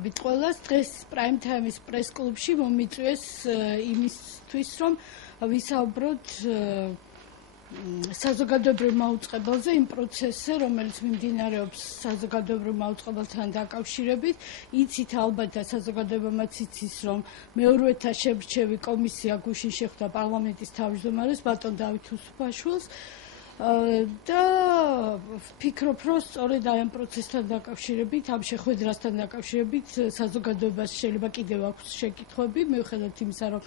Ყველას დღეს პრაიმ თაიმის პრეს კლუბში მომიწვიეს იმისთვის, რომ ვისაუბროთ საზოგადოებრივ მაუწყებელზე, იმ პროცესზე, რომელიც მიმდინარეობს საზოგადოებრივ მაუწყებელთან დაკავშირებით. იცით ალბათ და საზოგადოებამაც იცის, რომ მეორეთა შემრჩევი კომისია გუშინ შეხვდა პარლამენტის თავმჯდომარეს ბატონ დავით უსუფაშვილს. და ვფიქრობ, რომ სწორედ აი ამ პროცესთან დაკავშირებით, ამ შეხვედრასთან დაკავშირებით საზოგადოებას შეიძლება კიდევ აქვს შეკითხვები, მიუხედავად იმისა, რომ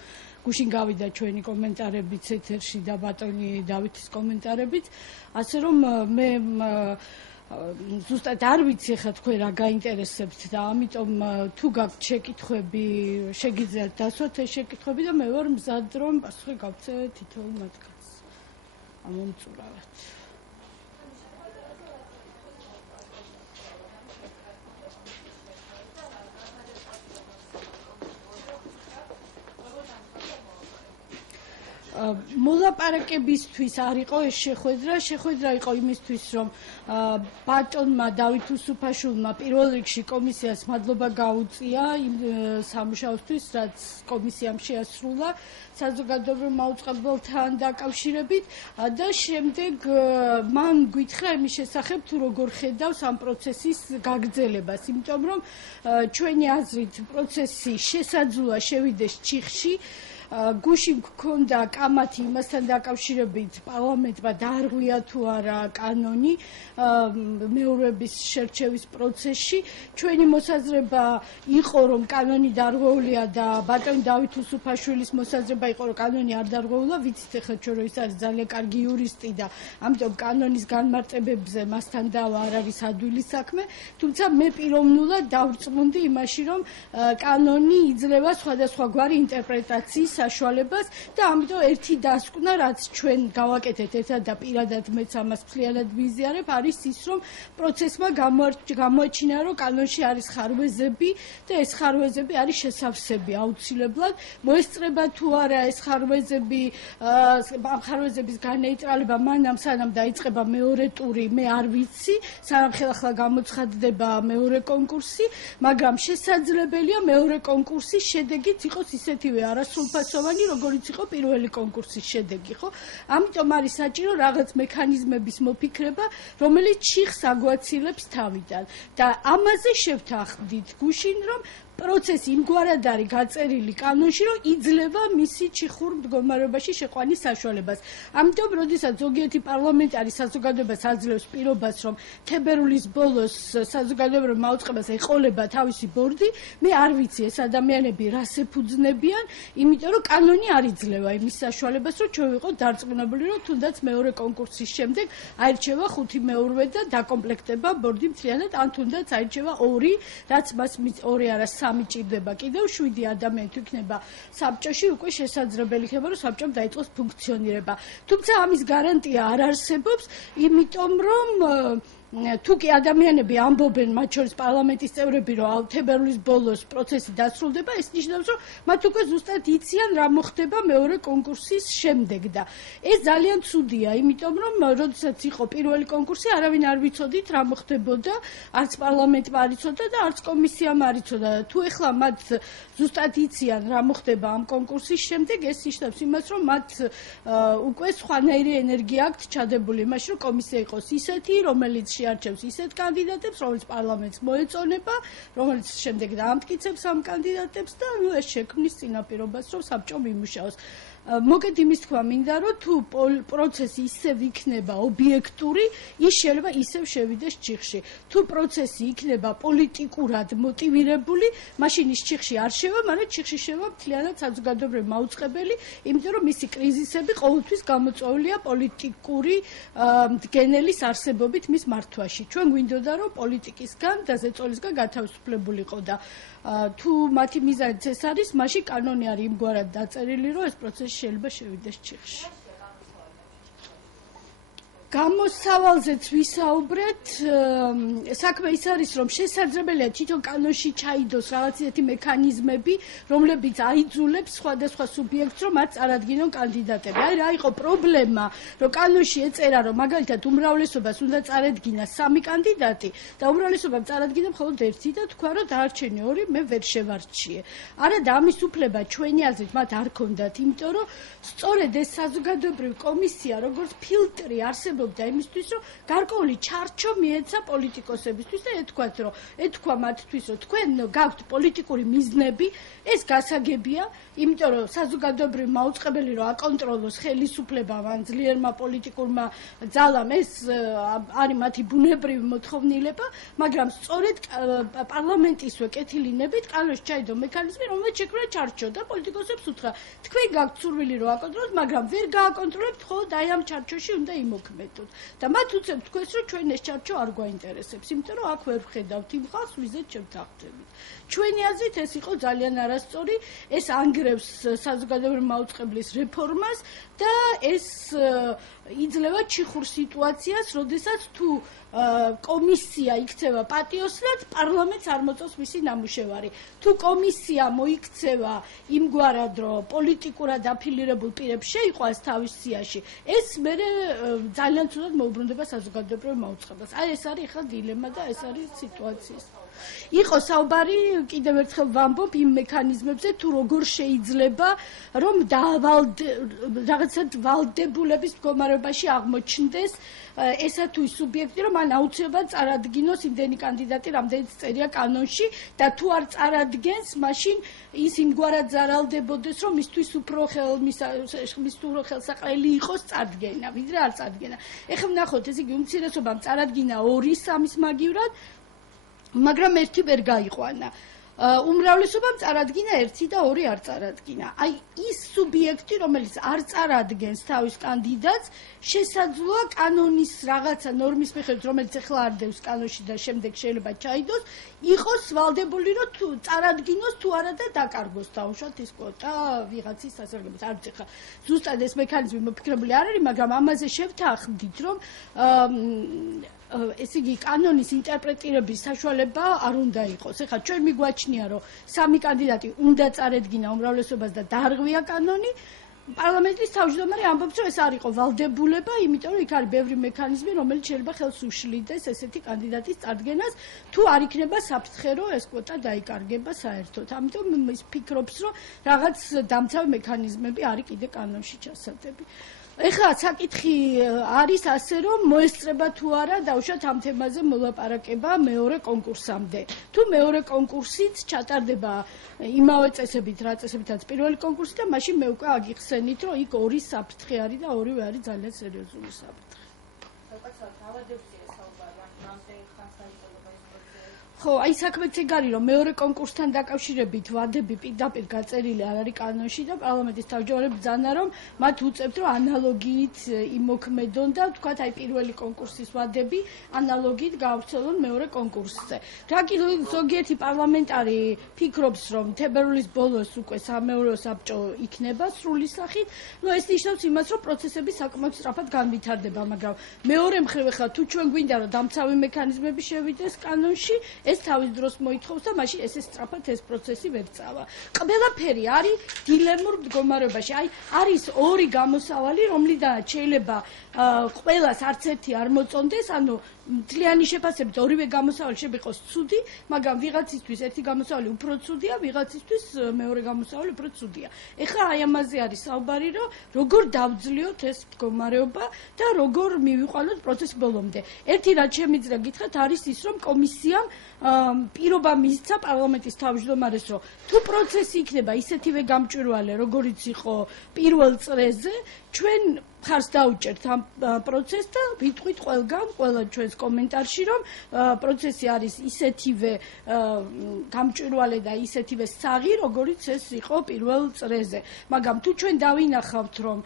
გუშინ გავიდა ჩვენი კომენტარებიც ეთერში და ბატონი დავითის კომენტარებიც, ასე რომ მე ზუსტად არ ვიცი ხა თქვენ რა გაინტერესებთ და ამიტომ თუ გაქვთ შეკითხვები, შეგიძლიათ დასვათ ეს შეკითხვები და მე ვარ მზად რომ პასუხი გავცე თითოეულ მათგანს. ამომწურავად. მოლაპარაკებისთვის არ იყო ეს შეხვედრა იყო იმისთვის, რომ ბატონმა დავით უსუფაშვილმა პირველ რიგში კომისიას მადლობა გაუწია იმ სამუშაოსთვის, რაც კომისიამ შეასრულა საზოგადოებრივ მაუწყებელთან დაკავშირებით და შემდეგ მან გითხრა იმის შესახებ, თუ როგორ ხედავს ამ პროცესის გაგრძელებას, იმიტომ რომ ჩვენი აზრით პროცესი შესაძლოა შევიდეს ჩიხში. გუშინ გქონდა კამათი იმასთან დაკავშირებით პარლამენტმა დაარღვია თუ არა კანონი მეორების შერჩევის პროცესში. ჩვენი მოსაზრება იყო, რომ კანონი დარღვეულია და ბატონ დავით უსუფაშვილის მოსაზრება იყო, რომ კანონი არ დარღვეულა. ვიცით ახლა ჩვენ რომ ის არის ძალიან კარგი იურისტი და ამიტომ კანონის განმარტებებზე მასთან დავა არ არის ადვილი საქმე. თუმცა მე პიროვნულად დავრწმუნდი იმაში, რომ კანონი იძლევა სხვადასხვაგვარი ინტერპრეტაციის საშუალებას და ამიტომ ერთი დასკვნა, რაც ჩვენ გავაკეთეთ ერთად და პირადად მეც ამას მთლიანად ვიზიარებ, არის ის, რომ პროცესმა გამოაჩინა, რომ კანონში არის ხარვეზები და ეს ხარვეზები არის შესავსები აუცილებლად. მოესწრება თუ არა ეს ხარვეზები, ამ ხარვეზების განეიტრალება მანამ სანამ დაიწყება მეორე ტური, მე არ ვიცი, სანამ ხელახლა გამოცხადდება მეორე კონკურსი, მაგრამ შესაძლებელია მეორე კონკურსის შედეგიც იყოს ისეთივე არასრულფასოვანი, როგორც იყო პირველი კონკურსის შედეგი, ხო? ამიტომ არის საჭირო რაღაც მექანიზმების მოფიქრება, რომელიც ჩიხს აგვაცილებს თავიდან. და ამაზე შევთანხმდით გუშინ, რომ პროცესი იმგვარად არის გაწერილი კანონში, რომ იძლევა მისი ჩიხურ მდგომარეობაში შეყვანის საშუალებას. ამიტომ, როდესაც ზოგიერთი პარლამენტარი საზოგადოებას აძლევს პირობას, რომ თებერვლის ბოლოს საზოგადოებრივ მაუწყებელს ეყოლება თავისი ბორდი, მე არ ვიცი ეს ადამიანები რას ეფუძნებიან, იმიტომ რომ კანონი არ იძლევა იმის საშუალებას, რომ ჩვენ ვიყოთ დარწმუნებული, რომ თუნდაც მეორე კონკურსის შემდეგ აირჩევა 5/2 და დაკომპლექტება ბორდი მთლიანად, ან თუნდაც აირჩევა 2, რაც მას 2 არა 3 ჭირდება კიდევ 7 ადამიანი თუ იქნება საბჭოში, უკვე შესაძლებელი ხება, რომ საბჭომ დაიწყოს ფუნქციონირება. თუმცა ამის გარანტია არ არსებობს, იმიტომ რომ თუ კი ადამიანები ამბობენ, მათ შორის პარლამენტის წევრები, რომ თებერვლის ბოლოს პროცესი დასრულდება, ეს ნიშნავს, რომ მათ უკვე ზუსტად იციან, რა მოხდება მეორე კონკურსის შემდეგ და ეს ძალიან ცუდია, იმიტომ რომ როდესაც იყო პირველი კონკურსი, არავინ არ ვიცოდით, რა მოხდებოდა, არც პარლამენტმა არ იცოდა და არც კომისიამ არ იცოდა. თუ ეხლა მათ ზუსტად იციან, რა მოხდება ამ კონკურსის შემდეგ, ეს ნიშნავს იმას, რომ მათ უკვე სხვანაირი ენერგია აქვთ ჩადებული იმაში, რომ კომისია იყოს ისეთი, რომელიც არჩევს ისეთ კანდიდატებს, რომელიც პარლამენტს მოეწონება, რომელიც შემდეგ დაამტკიცებს ამ კანდიდატებს და ეს შექმნის წინაპირობას, რომ საბჭო მიმუშაოს. მოკეთ იმის თქვა მინდა, რომ თუ პროცესი ისევ იქნება ობიექტური, ის შეიძლება ისევ შევიდეს ჩიხში. თუ პროცესი იქნება პოლიტიკურად მოტივირებული, მაშინ ის ჩიხში არ შევა, მაგრამ ჩიხში შევა მთლიანად საზოგადოებრივ მაუწყებელი, იმიტომ რომ მისი კრიზისები ყოველთვის გამოწვეულია პოლიტიკური მდგენელის არსებობით მის მართვაში. ჩვენ გვინდოდა, რომ პოლიტიკისგან და ზეწოლისგან გათავისუფლებულიყო და თუ მათი მიზანიც ეს არის, მაშინ კანონი არის იმგვარად დაწერილი, რომ ეს პროცესი შეიძლება შევიდეს ჩიხში. გამოსავალზეც ვისაუბრეთ, საქმე ის არის, რომ შესაძლებელია თვითონ კანონში ჩაიდოს რაღაც ისეთი მექანიზმები, რომლებიც აიძულებს სხვადასხვა სუბიექტს, რომ მათ წარადგინონ კანდიდატები. აი რა იყო პრობლემა, რომ კანონში ეწერა, რომ მაგალითად უმრავლესობას უნდა წარედგინა 3 კანდიდატი და უმრავლესობამ წარადგინა მხოლოდ 1 და თქვა, რომ დარჩენი 2 მე ვერ შევარჩიე. არა და ამის უფლება ჩვენი აზრით მათ არ ქონდათ, იმიტომ რომ სწორედ ეს საზოგადოებრივი კომისია, როგორც ფილტრი არსებობდა იმისთვის, რომ გარკვეული ჩარჩო მიეცა პოლიტიკოსებისთვის და ეთქვა მათთვის, რომ თქვენ გაქვთ პოლიტიკური მიზნები, ეს გასაგებია, იმიტომ რომ საზოგადოებრივი მაუწყებელი რომ აკონტროლოს ხელისუფლებამ ან ძლიერმა პოლიტიკურმა ძალამ, ეს არის მათი ბუნებრივი მოთხოვნილება, მაგრამ სწორედ პარლამენტისვე კეთილინებით კანონში ჩაიდო მექანიზმი, რომელიც შექმნა ჩარჩო და პოლიტიკოსებს უთხრა, თქვენ გაქვთ სურვილი რომ აკონტროლოთ, მაგრამ ვერ გააკონტროლებთ, ხოლო აი ამ ჩარჩოში უნდა იმოქმედოთ. და მათ უწევთ თქვენს, რომ ჩვენ ეს ჩარჩო არ გვაინტერესებს, იმიტომ რომ აქ ვერ ვხედავთ იმ ხალხს, ვიზეთ შევთანხმდებით. ჩვენი აზრით ეს იყო ძალიან არასწორი, ეს ანგრევს საზოგადოებრივი მაუწყებლის რეფორმას და ეს იძლევა ჩიხურ სიტუაციას, როდესაც თუ კომისია იქცევა პატიოსნად, პარლამენტს არ მოწევს მისი ნამუშევარი. თუ კომისია მოიქცევა იმგვარად, რომ პოლიტიკურად აფილირებულ პირებს შეიყვანს თავის სიაში, ეს მერე ძალიან ცუდად მოუბრუნდება საზოგადოებრივ მაუწყებლობას. აი ეს არის ახლა დილემა და ეს არის სიტუაციის. იყო საუბარი, კიდევ ერთხელ ვამბობ იმ მექანიზმებზე, თუ როგორ შეიძლება, რომ რაღაცა ვალდებულების მდგომარეობაში აღმოჩნდეს ესა თუ ის სუბიექტი, რომ მან აუცილებლად წარადგინოს იმდენი კანდიდატი, რამდენიც წერია კანონში და თუ არ წარადგენს, მაშინ ის იმგვარად ზარალდებოდეს, რომ მისთვის უფრო ხელსაყრელი იყოს წარდგენა, ვიდრე არ წარდგენა. ეხლა ვნახოთ, ესე იგი უმცირესობამ წარადგინა 2-3 მაგივრად, მაგრამ 1 ვერ გაიყვანა. უმრავლესობამ წარადგინა 1 და 2 არ წარადგინა. აი ის სუბიექტი, რომელიც არ წარადგენს თავის კანდიდატს, შესაძლოა კანონის რაღაცა ნორმის მიხედვით, რომელიც ახლა არ დევს კანონში და შემდეგ შეიძლება ჩაიდოს, იყოს ვალდებული, რომ თუ წარადგინოს თუ არა და დაკარგოს დაუშვათ ის კვოტა ვიღაცის სასარგებლოდ. არ ვიცი ხა ზუსტად ეს მექანიზმი მოფიქრებული არ არის, მაგრამ ამაზე შევთანხმდით, რომ ესე იგი კანონის ინტერპრეტირების საშუალება არ უნდა იყოს. ეხლა ჩვენ მიგვაჩნია, რომ 3 კანდიდატი უნდა წარედგინა უმრავლესობას და დაარღვია კანონი. პარლამენტის თავმჯდომარე ამბობს, რომ ეს არ იყო ვალდებულება, იმიტომ რომ იქ არის ბევრი მექანიზმი, რომელიც შეიძლება ხელს უშლიდეს ესეთი კანდიდატის წარდგენას, თუ არ იქნება საფრთხე, რომ ეს კვოტა დაიკარგება საერთოდ. ამიტომ ის ფიქრობს, რომ რაღაც დამცავი მექანიზმები არის კიდე კანონში ჩასადები. ეხლა საკითხი არის ასე, რომ მოესწრება თუ არა დაუშვათ ამ თემაზე მოლაპარაკება მეორე კონკურსამდე. თუ მეორე კონკურსიც ჩატარდება იმავე წესებით, რა წესებითაც პირველი კონკურსი და მაშინ მე უკვე აგიხსენით, რომ იქ 2 საფრთხე არის და 2-ვე არის ძალიან სერიოზული საფრთხე. ხო, აი საქმეც ეგ არის, რომ მეორე კონკურსთან დაკავშირებით ვადები პირდაპირ გაწერილი არ არის კანონში და პარლამენტის თავმჯდომარემ ბრძანა, რომ მათ უწევთ, რომ ანალოგიით იმოქმედონ და თქვათ, აი პირველი კონკურსის ვადები ანალოგიით გავრცელონ მეორე კონკურსზე. რა კი ზოგიერთი პარლამენტარი ფიქრობს, რომ თებერვლის ბოლოს უკვე სამეურვეო საბჭო იქნება სრული სახით, ну ეს ნიშნავს იმას, რომ პროცესები საკმაოდ სწრაფად განვითარდება, მაგრამ მეორე მხრივ ახლა თუ ჩვენ გვინდა, რომ დამცავი მექანიზმები შევიდეს კანონში, ეს თავის დროს მოითხოვს და მაშინ ესე სწრაფად ეს პროცესი ვერ წავა. ყველაფერი არის დილემურ მდგომარეობაში. აი არის 2 გამოსავალი, რომლიდანაც შეიძლება ყველას არც ერთი არ მოწონდეს, ანუ მთლიანი შეფასებით 2-ვე გამოსავალი შეიძლება იყოს ცუდი, მაგრამ ვიღაცისთვის ერთი გამოსავალი უფრო ცუდია, ვიღაცისთვის მეორე გამოსავალი უფრო ცუდია. ეხლა აი ამაზე არის საუბარი, რომ როგორ დავძლიოთ ეს მდგომარეობა და როგორ მივიყვანოთ პროცესი ბოლომდე. ერთი რაც შემიძლია გითხრათ არის ის, რომ კომისიამ პირობა მისცა პარლამენტის თავმჯდომარეს, რომ თუ პროცესი იქნება ისეთივე გამჭვირვალე, როგორიც იყო პირველ წრეზე, ჩვენ მხარს დაუჭერთ ამ პროცესს და ვიტყვით ყველგან, ყველა ჩვენს კომენტარში, რომ პროცესი არის ისეთივე გამჭვირვალე და ისეთივე საღი, როგორიც ეს იყო პირველ წრეზე. მაგრამ თუ ჩვენ დავინახავთ, რომ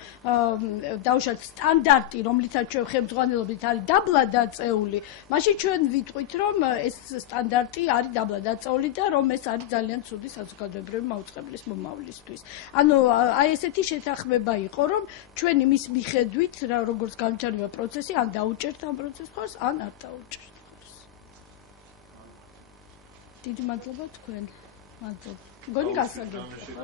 დაუშვათ სტანდარტი, რომლითაც ჩვენ ხელმძღვანელობით არის დაბლა დაწეული, მაშინ ჩვენ ვიტყვით, რომ ეს სტანდარტი არის დაბლა დაწეული და რომ ეს არის ძალიან ცუდი საზოგადოებრივი მაუწყებლის მომავლისთვის. ანუ აი ესეთი შეთანხმება იყო, რომ ჩვენ იმის მიხედვით რა როგორც გამჩნდება პროცესი, ან დაუჭერთ ამ პროცესს ხარს, ან არ დაუჭერთ. დიდი მადლობა თქვენ. მადლობა. მგონი გასაგებია.